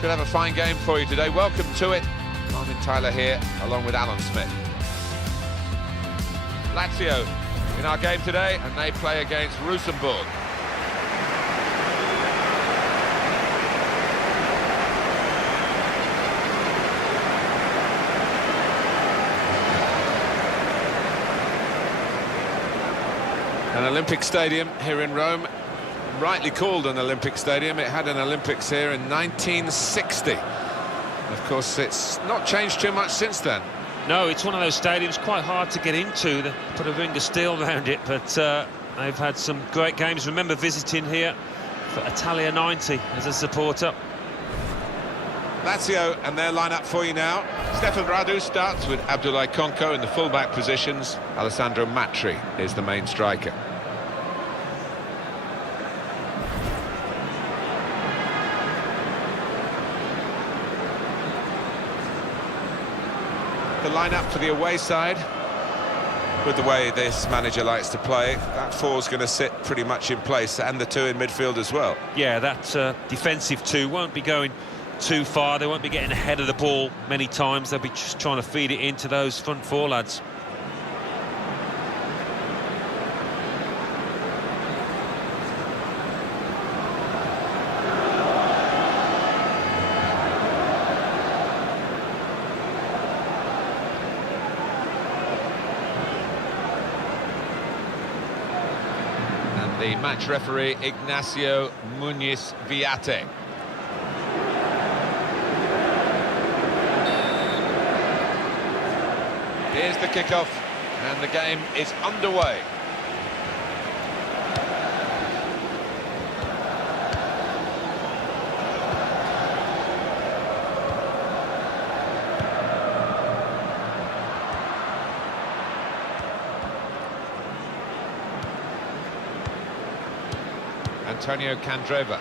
Should have a fine game for you today. Welcome to it. Martin Tyler here, along with Alan Smith. Lazio in our game today, and they play against Rosenborg. An Olympic Stadium here in Rome, rightly called an Olympic Stadium. It had an Olympics here in 1960. Of course, it's not changed too much since then. No, it's one of those stadiums quite hard to get into. They put a ring of steel around it, but they've had some great games. Remember visiting here for Italia 90 as a supporter. Lazio and their lineup for you now. Stefan Radu starts with Abdoulaye Konko in the full-back positions. Alessandro Matri is the main striker. The lineup for the away side. With the way this manager likes to play, that four's going to sit pretty much in place, and the two in midfield as well. Yeah, that defensive two won't be going too far. They won't be getting ahead of the ball many times. They'll be just trying to feed it into those front four lads. And the match referee, Ignacio Muniz Viate. Here's the kickoff, and the game is underway. Antonio Candreva.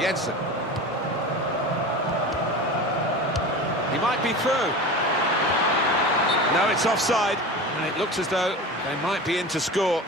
Jensen. He might be through. No, it's offside, and it looks as though they might be in to score.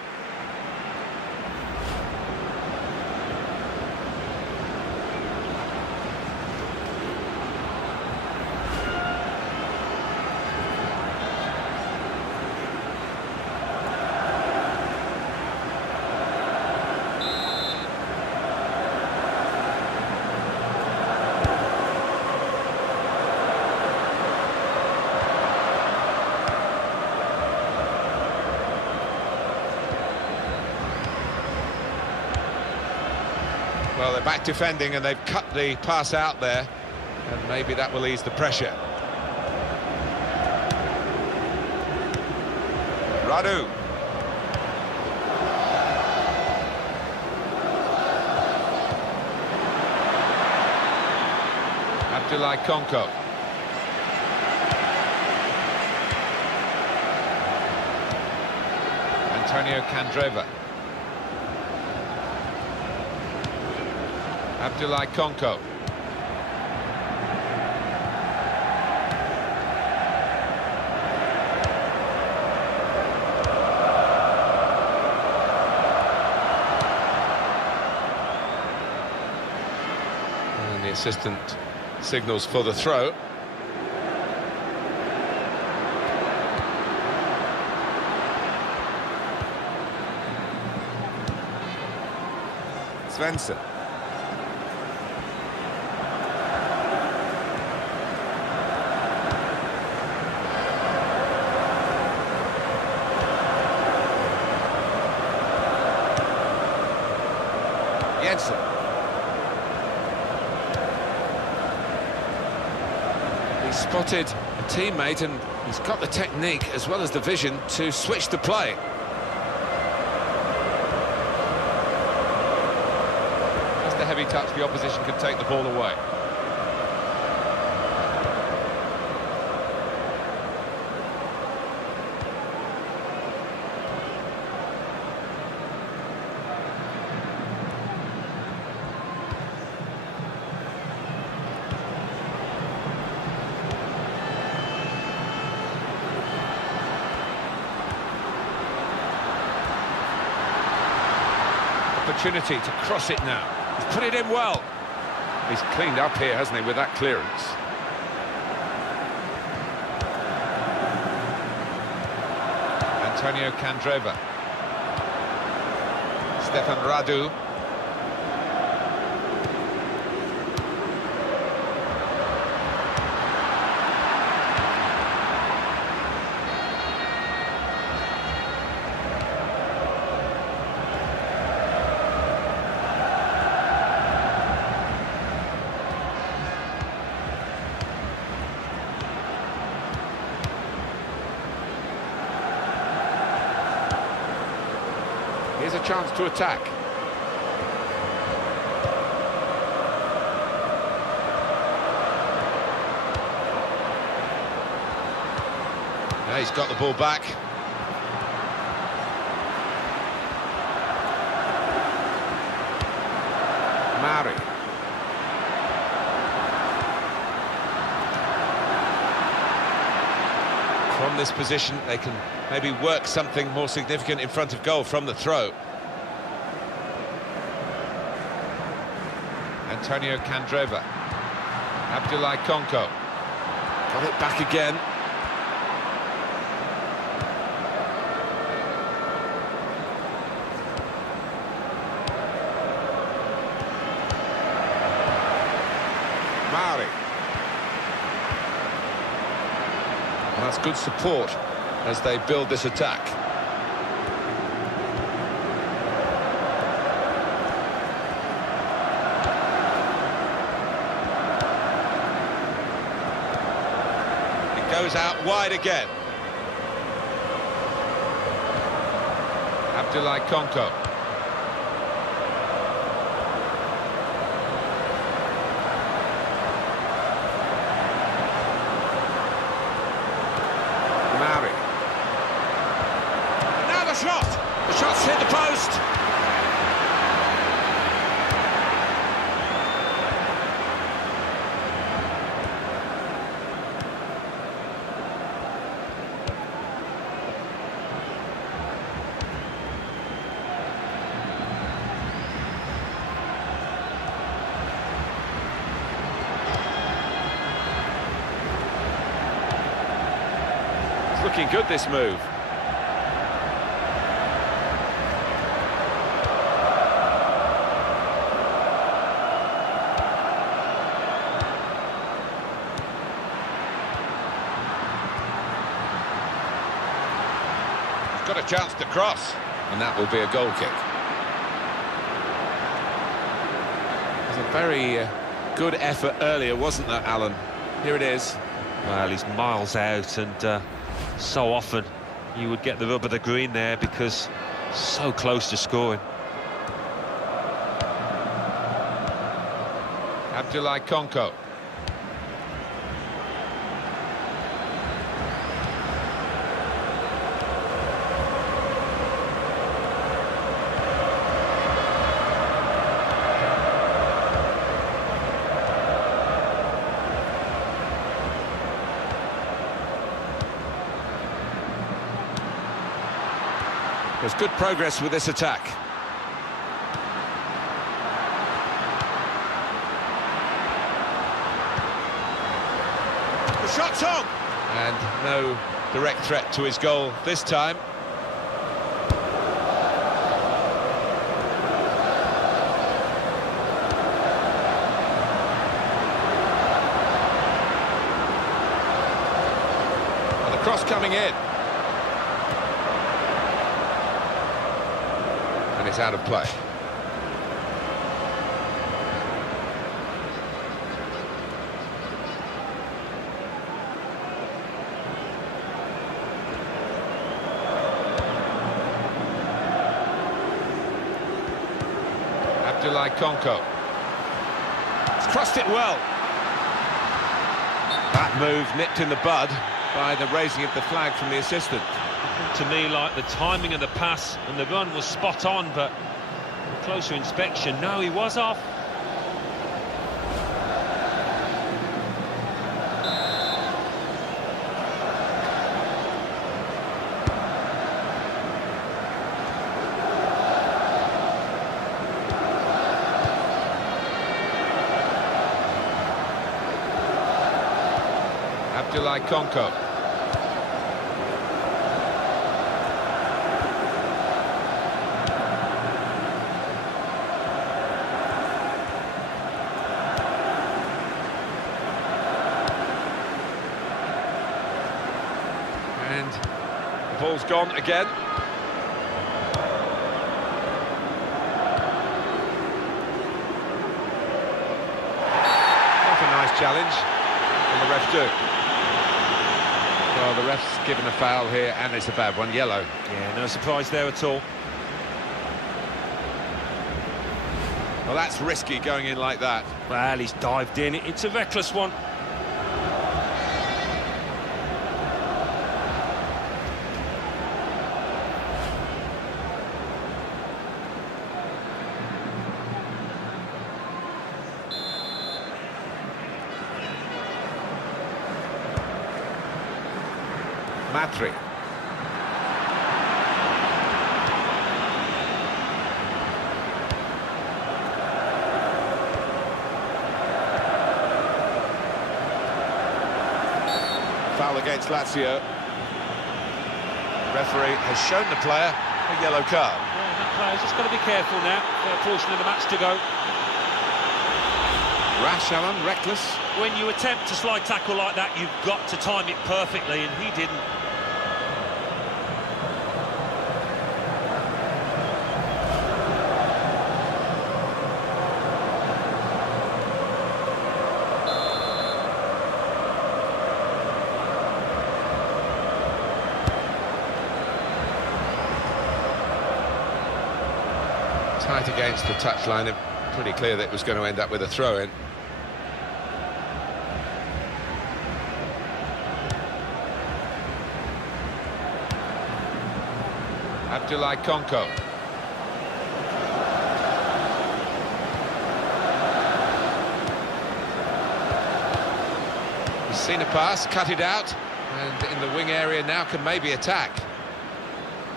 Well, they're back defending, and they've cut the pass out there, and maybe that will ease the pressure. Radu. Abdoulaye Konko. Antonio Candreva. Abdoulaye Konko. And the assistant signals for the throw. Svensson. Jensen. He spotted a teammate, and he's got the technique as well as the vision to switch the play. Just a heavy touch, the opposition could take the ball away. opportunity to cross it now. He's put it in well. He's cleaned up here, hasn't he, with that clearance. Antonio Candreva. Stefan Radu. Here's a chance to attack. Yeah, he's got the ball back. Mari. From this position, they can maybe work something more significant in front of goal from the throw. Antonio Candreva. Abdoulaye Konko. Got it back again. Mari. That's good support as they build this attack. It goes out wide again. Abdoulaye Konko. The shot's hit the post. It's looking good, this move. Got a chance to cross, and that will be a goal kick. It was a very good effort earlier, wasn't there, Alan? Here it is. Well, he's miles out, and so often you would get the rub of the green there because so close to scoring. Abdoulaye Konko. There's good progress with this attack. The shot's on! And no direct threat to his goal this time. And the cross coming in. It's out of play. Abdoulaye Konko. He's crossed it well. That move nipped in the bud by the raising of the flag from the assistant. To me, like the timing of the pass and the run was spot on, but on closer inspection, no, he was off. Abdoulaye Konko. And the ball's gone again. Not a nice challenge, and the ref do. Well, the ref's given a foul here, and it's a bad one, yellow. Yeah, no surprise there at all. Well, that's risky going in like that. Well, he's dived in. It's a reckless one. Matri. Foul against Lazio. Referee has shown the player a yellow card. Yeah, that player's just got to be careful now. For a portion of the match to go. Rash, Alan, reckless. When you attempt a slide tackle like that, you've got to time it perfectly, and he didn't. Tight against the touchline, pretty clear that it was going to end up with a throw-in. Abdoulaye Konko. He's seen a pass, cut it out, and in the wing area now can maybe attack.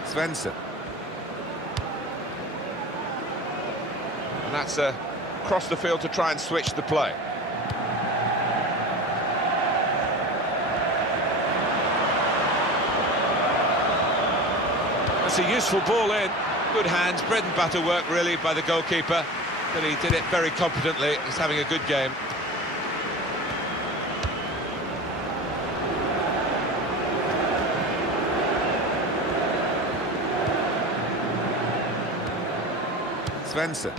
Svensson. And that's across the field to try and switch the play. That's a useful ball in. Good hands, bread and butter work really by the goalkeeper. But he did it very competently. He's having a good game. Svensson.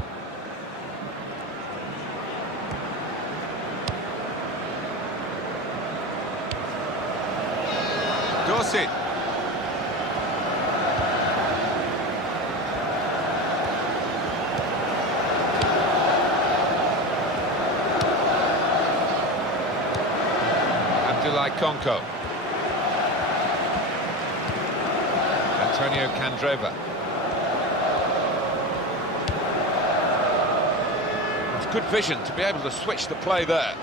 Dorset. Abdoulaye Konko. Antonio Candreva. It's good vision to be able to switch the play there.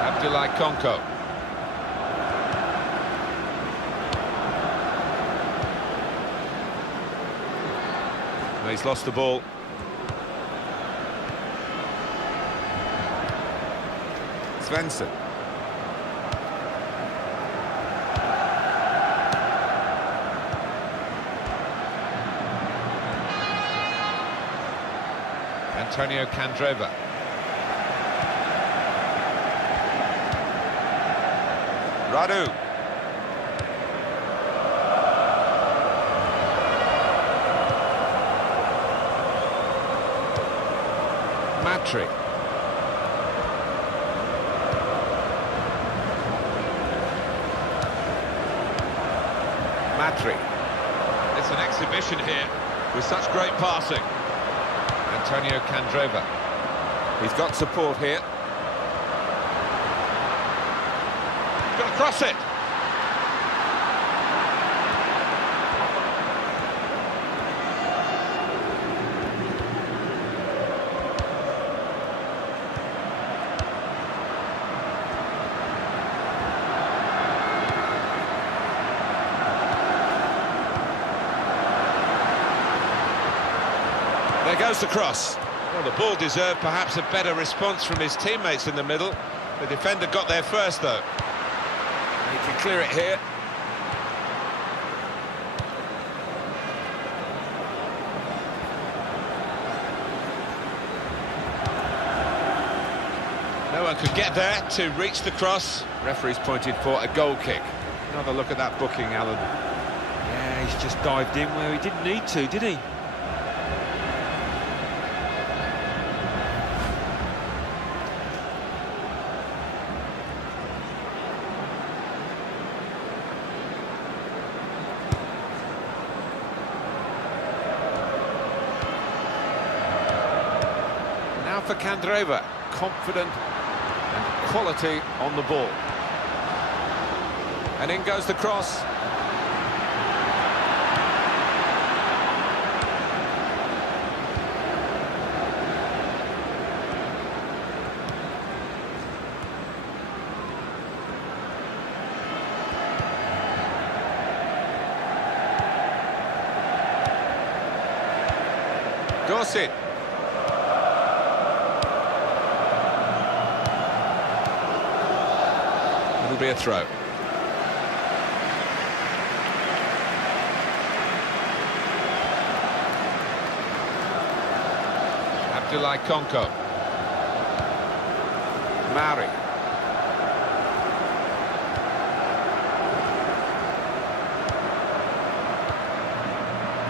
Abdoulaye Konko. And he's lost the ball. Svensson. Antonio Candreva. Radu. Matri. Matri. It's an exhibition here with such great passing. Antonio Candreva. He's got support here. Got to cross it. There goes the cross. Well, the ball deserved perhaps a better response from his teammates in the middle. The defender got there first, though. He can clear it here. No one could get there to reach the cross. Referee's pointed for a goal kick. Another look at that booking, Alan. Yeah, he's just dived in where he didn't need to, did he? Now for Candreva, confident and quality on the ball. And in goes the cross. Dorset. It'll be a throw. Abdoulaye Konko. Mari.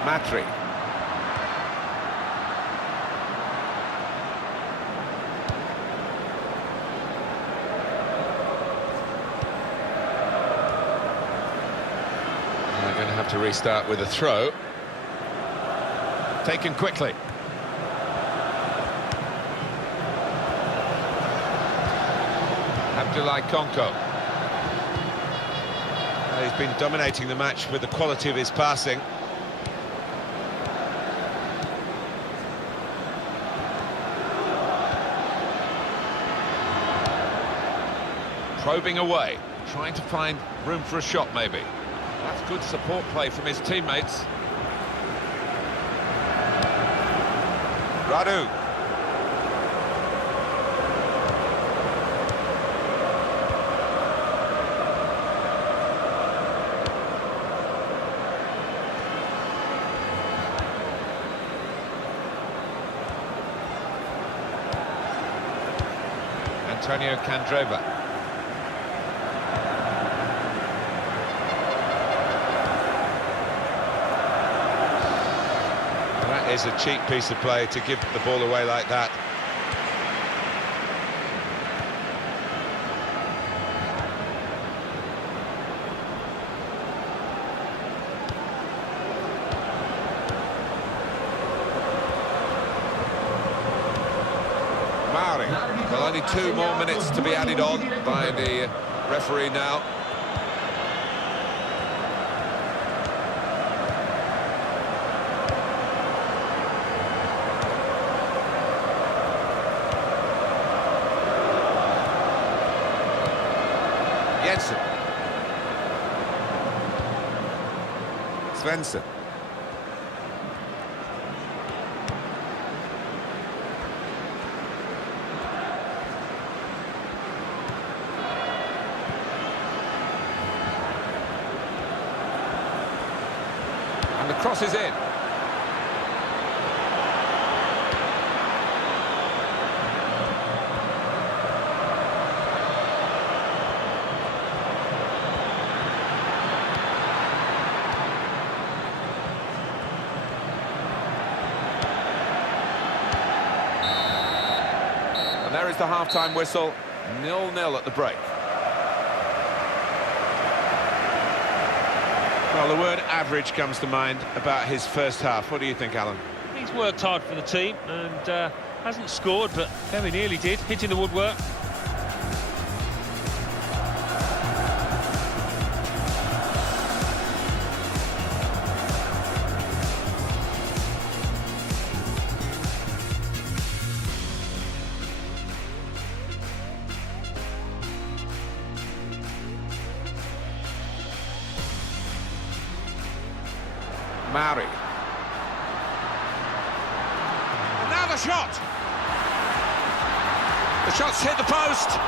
Matri. They're going to have to restart with a throw. Taken quickly. Abdoulaye Konko. He's been dominating the match with the quality of his passing. Probing away, trying to find room for a shot maybe. That's good support play from his teammates. Radu. Antonio Candreva. That is a cheap piece of play to give the ball away like that. Well, only 2 more minutes to be added on by the referee now. Jensen. Svensson. And the cross is in. And there is the half-time whistle, 0-0 at the break. Well, the word average comes to mind about his first half. What do you think, Alan? He's worked hard for the team and hasn't scored, but very nearly did, hitting the woodwork. Mari. a shot! The shot's hit the post!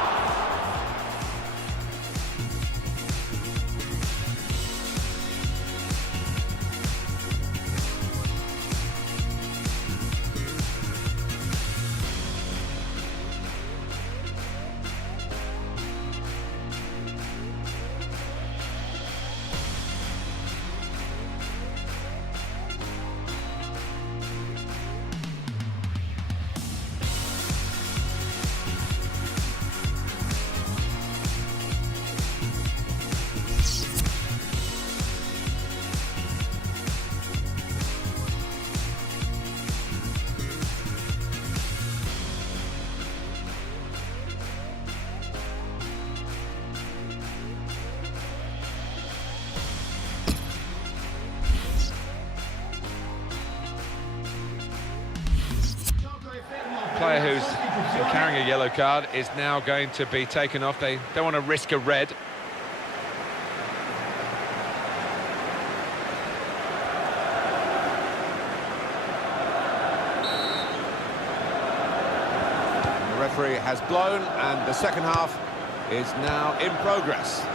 Player who's been carrying a yellow card is now going to be taken off. They don't want to risk a red. The referee has blown, and the second half is now in progress.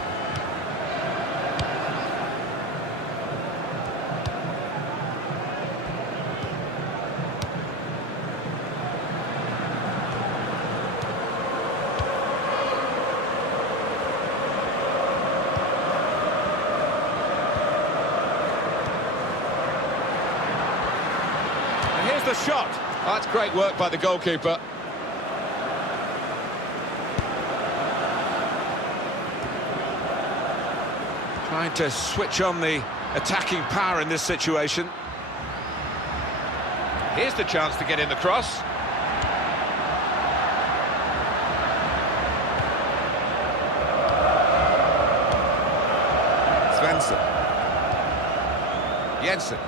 The shot. That's great work by the goalkeeper. Trying to switch on the attacking power in this situation. Here's the chance to get in the cross. Svensson. Jensen.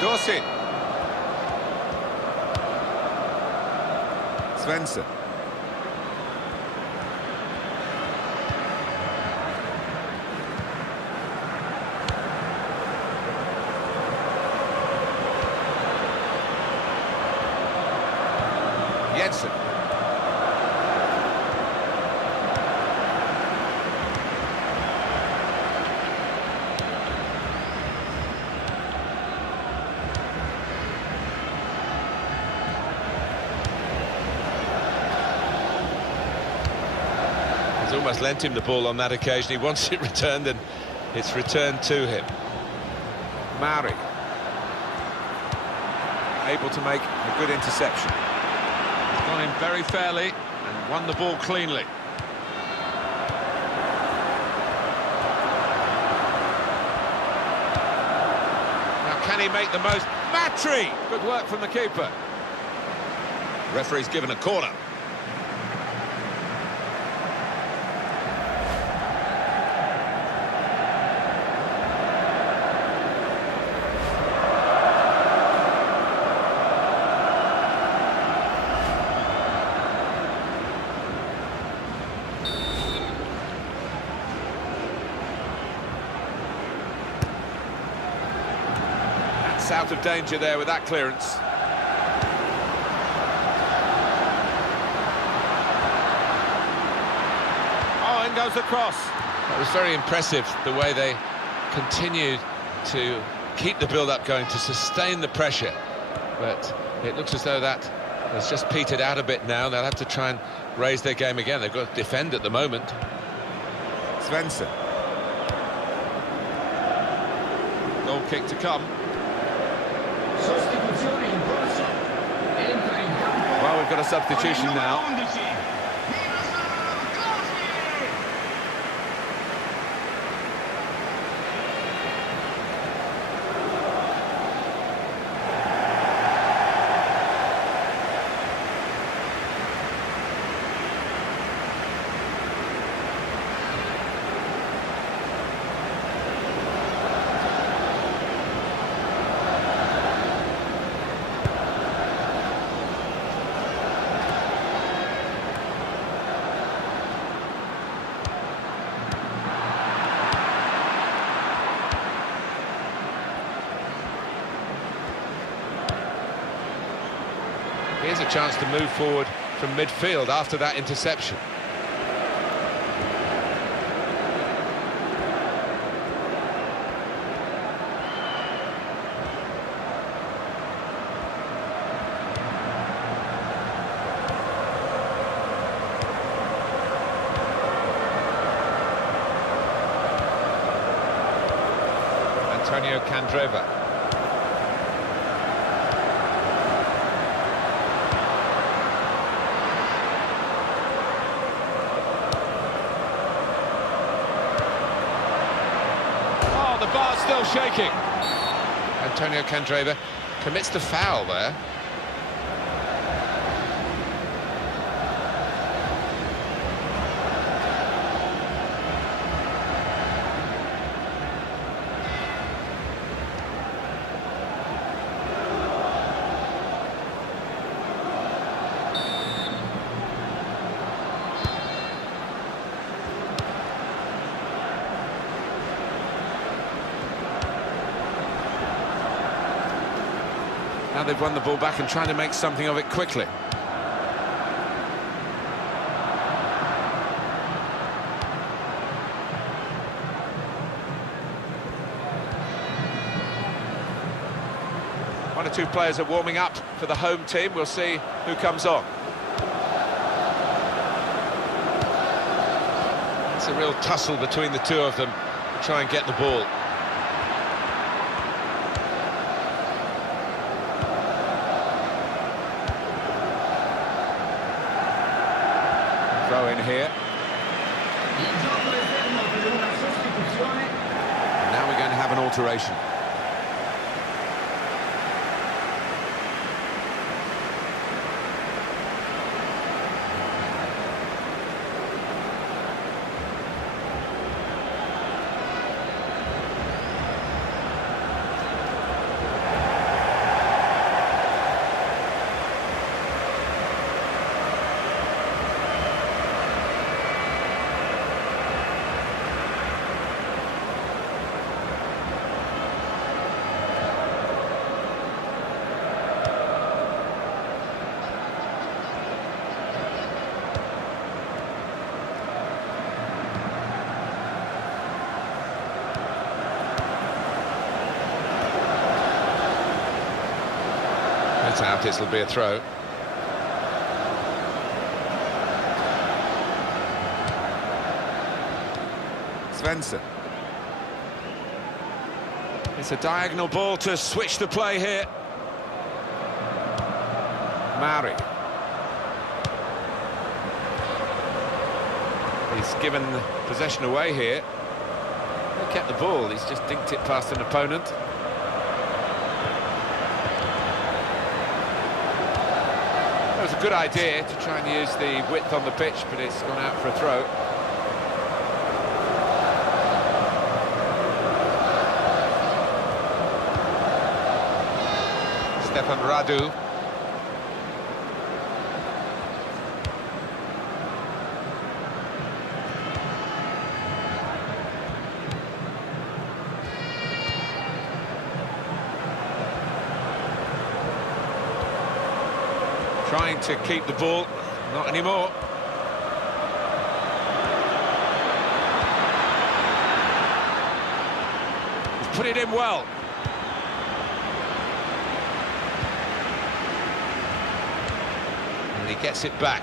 Dorset. Svensson. Jensen. He's almost lent him the ball on that occasion. He wants it returned, and it's returned to him. Mauri. Able to make a good interception. Gone in very fairly and won the ball cleanly. Now can he make the most? Matri! Good work from the keeper. Referee's given a corner. Out of danger there with that clearance. Oh, in goes the cross. It was very impressive the way they continued to keep the build-up going, to sustain the pressure. But it looks as though that has just petered out a bit now. They'll have to try and raise their game again. They've got to defend at the moment. Svensson. Goal kick to come. Well, we've got a substitution now. a chance to move forward from midfield after that interception. Antonio Candreva. Oh, the bar's still shaking. Antonio Candreva commits the foul there. Now they've won the ball back and trying to make something of it quickly. One or two players are warming up for the home team. We'll see who comes on. It's a real tussle between the two of them to try and get the ball. Throw in here. Now we're going to have an alteration. That's out, it'll be a throw. Svensson. It's a diagonal ball to switch the play here. Mari. He's given possession away here. He kept the ball, he's just dinked it past an opponent. It was a good idea to try and use the width on the pitch, but it's gone out for a throw. Stefan Radu. Trying to keep the ball, not anymore. He's put it in well. And he gets it back.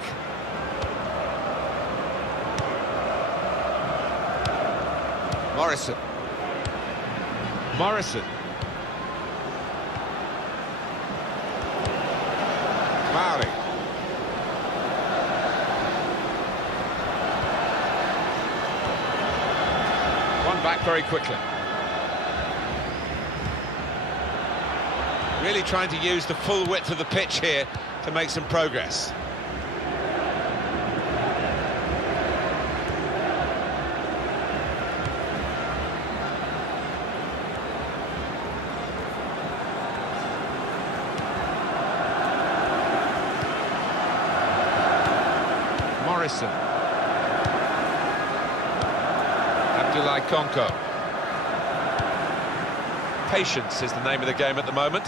Morrison. Mari. One back very quickly. Really trying to use the full width of the pitch here to make some progress. Morrison. Abdoulaye Konko. Patience is the name of the game at the moment.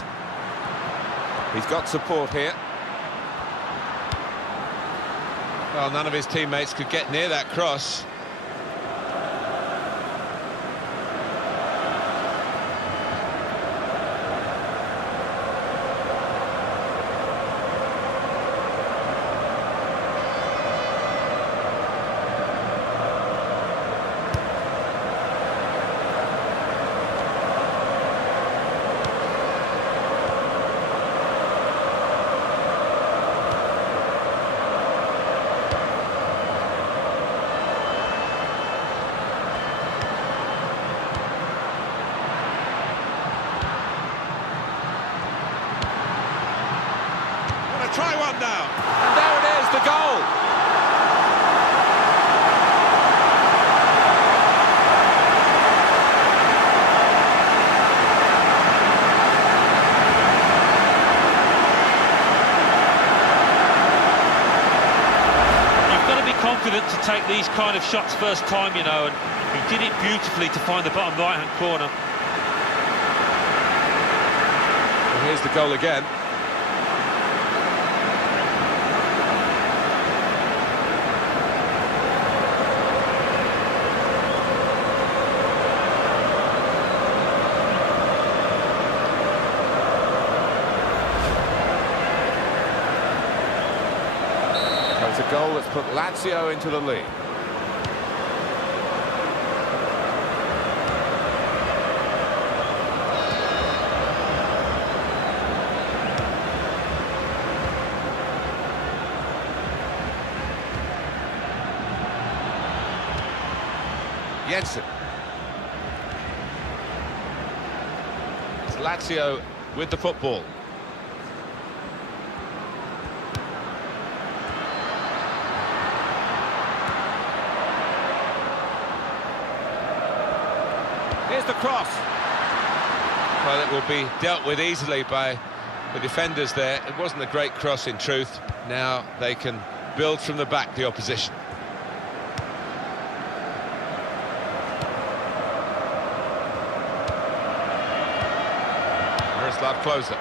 He's got support here. Well, none of his teammates could get near that cross. Try one now, and there it is, the goal. You've got to be confident to take these kind of shots first time, you know, and he did it beautifully to find the bottom right-hand corner. Well, here's the goal again. It's a goal that's put Lazio into the lead. Jensen. It's Lazio with the football. Here's the cross. Well, it will be dealt with easily by the defenders there. It wasn't a great cross in truth. Now they can build from the back, the opposition. Miroslav Klose.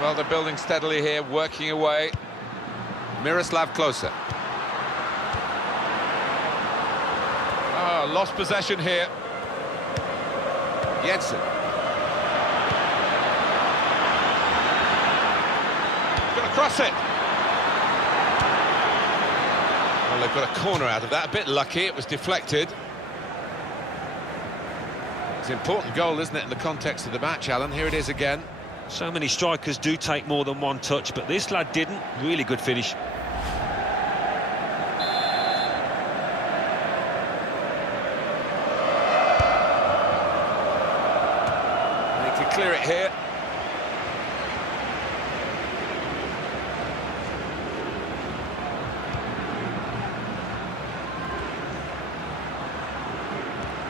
Well, they're building steadily here, working away. Miroslav Klose. Lost possession here. Jensen. Gonna cross it. Well, they've got a corner out of that. A bit lucky, it was deflected. It's an important goal, isn't it, in the context of the match, Alan? Here it is again. So many strikers do take more than one touch, but this lad didn't. Really good finish. Clear it here.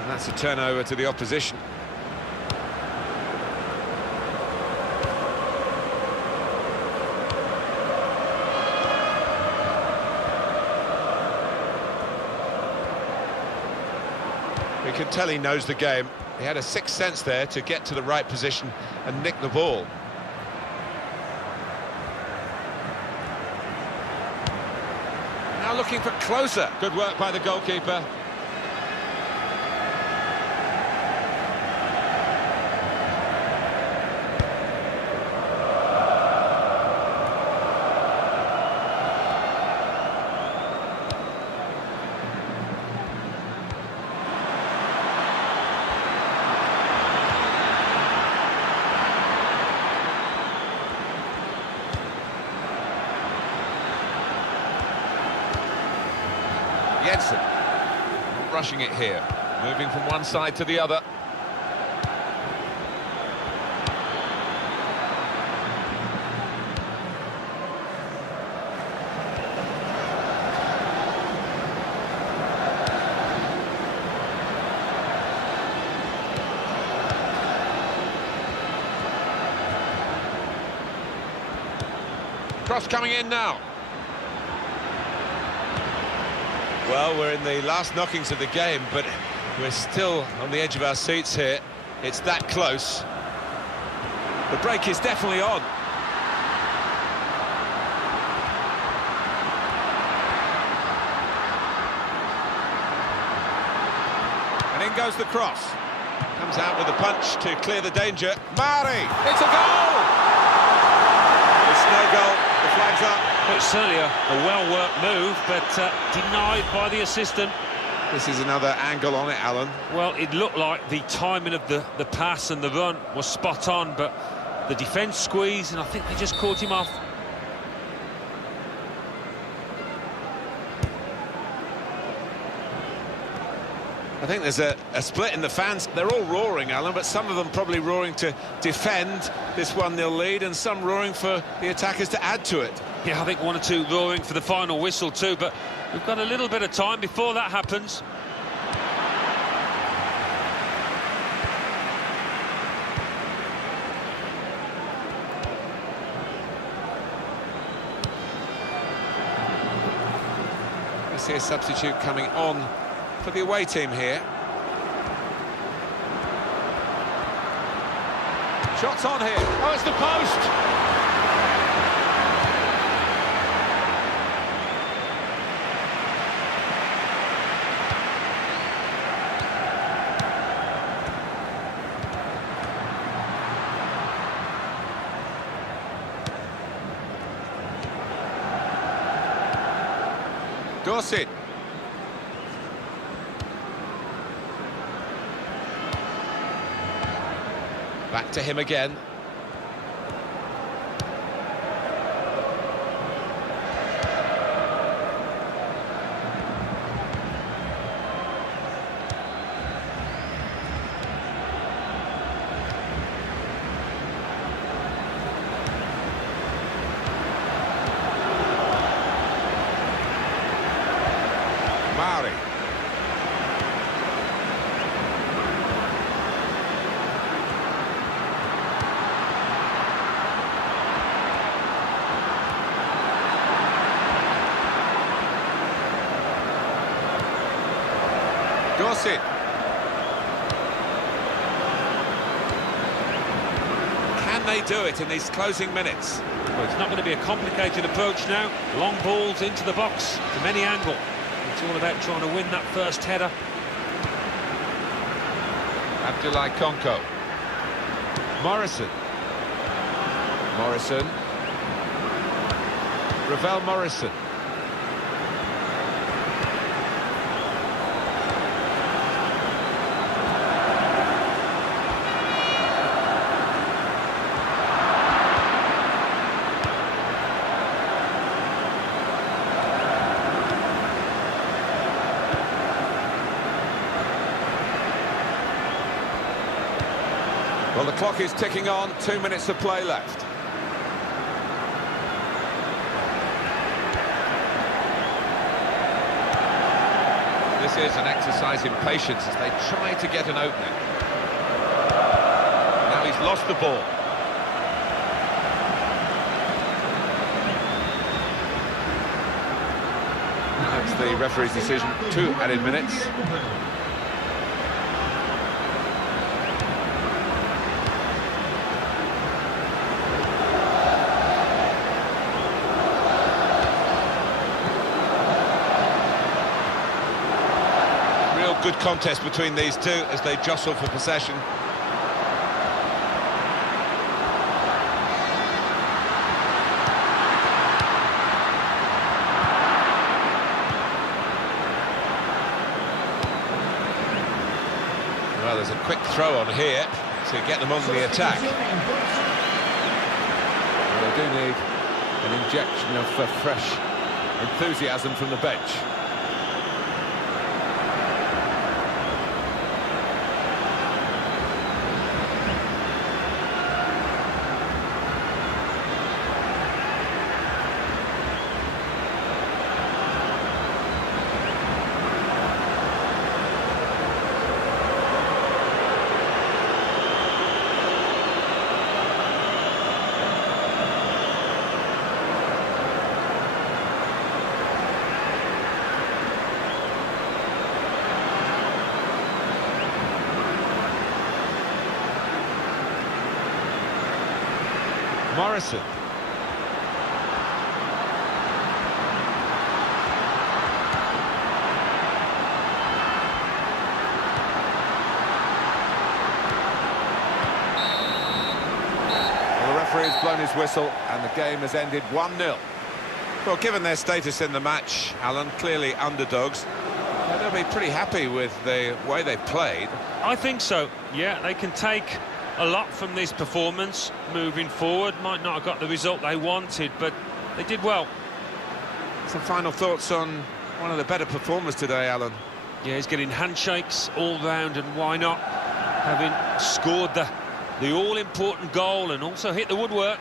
And that's a turnover to the opposition. We can tell he knows the game. He had a sixth sense there to get to the right position and nick the ball. Now looking for Klose. Good work by the goalkeeper. Jensen, not rushing it here, moving from one side to the other. Cross coming in now. Well, we're in the last knockings of the game, but we're still on the edge of our seats here. It's that close. The break is definitely on. In goes the cross. Comes out with a punch to clear the danger. Mari! It's a goal! It's no goal. The flag's up. Well, it's certainly a well-worked move, but denied by the assistant. This is another angle on it, Alan. Well, it looked like the timing of the pass and the run was spot on, but the defence squeezed, and I think they just caught him off. I think there's a split in the fans. They're all roaring, Alan, but some of them probably roaring to defend this 1-0 lead, and some roaring for the attackers to add to it. Yeah, I think 1 or 2 roaring for the final whistle too, but we've got a little bit of time before that happens. I see a substitute coming on for the away team here. Shots on here. Oh, it's the post! Dorset. Back to him again. Mari. Dorset. Can they do it in these closing minutes? Well, it's not going to be a complicated approach now. Long balls into the box from any angle. It's all about trying to win that first header. Abdullah Konko. Morrison. Morrison. Ravel Morrison. Well, the clock is ticking on, 2 minutes of play left. This is an exercise in patience as they try to get an opening. Now he's lost the ball. That's the referee's decision, 2 added minutes. Good contest between these two as they jostle for possession. Well, there's a quick throw on here to get them on the attack. Well, they do need an injection of fresh enthusiasm from the bench. Morrison. blown his whistle and the game has ended 1-0. Well, given their status in the match, Alan, clearly underdogs, they'll be pretty happy with the way they played. I think so, yeah. They can take a lot from this performance moving forward. Might not have got the result they wanted, but they did well. Some final thoughts on one of the better performers today, Alan? Yeah, he's getting handshakes all round, and why not? Having scored the all-important goal and also hit the woodwork.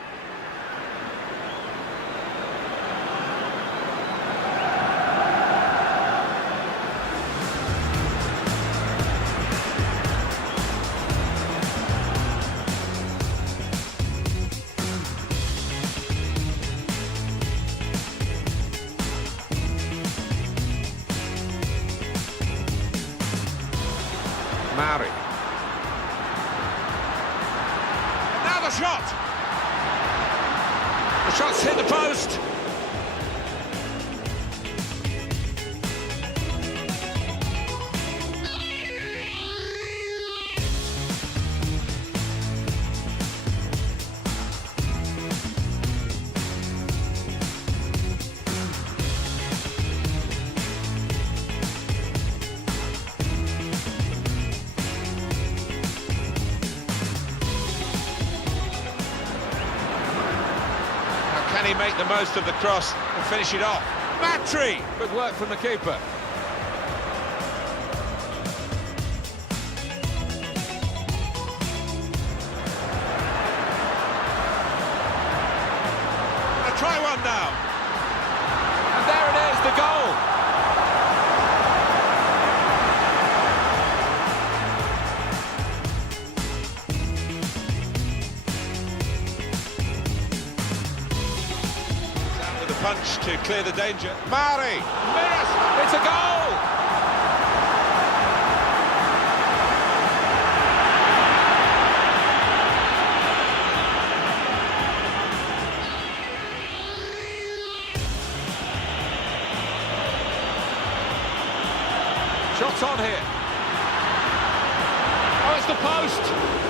Mari. And now the shot! The shot's hit the post! Can he make the most of the cross and finish it off? Matri! Good work from the keeper. Gonna try one now. And there it is, the goal. Punch to clear the danger. Mari! Miras! It's a goal! Shots on here. Oh, it's the post!